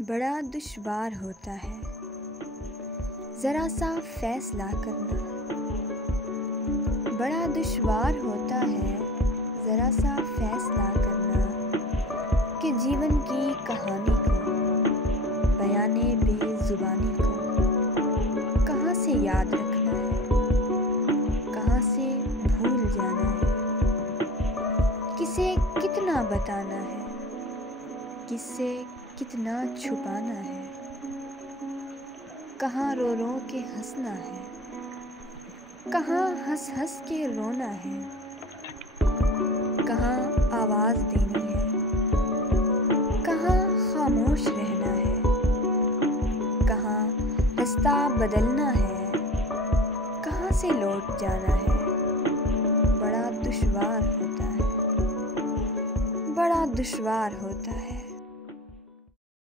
बड़ा दुश्वार होता है ज़रा सा फैसला करना। बड़ा दुश्वार होता है ज़रा सा फैसला करना कि जीवन की कहानी को, बयाने बेज़ुबानी को कहाँ से याद रखना है, कहाँ से भूल जाना है, किसे कितना बताना है, किससे कितना छुपाना है, कहाँ रो रो के हंसना है, कहाँ हंस हंस के रोना है, कहाँ आवाज़ देनी है, कहाँ खामोश रहना है, कहाँ रास्ता बदलना है, कहाँ से लौट जाना है। बड़ा दुश्वार होता है, बड़ा दुश्वार होता है।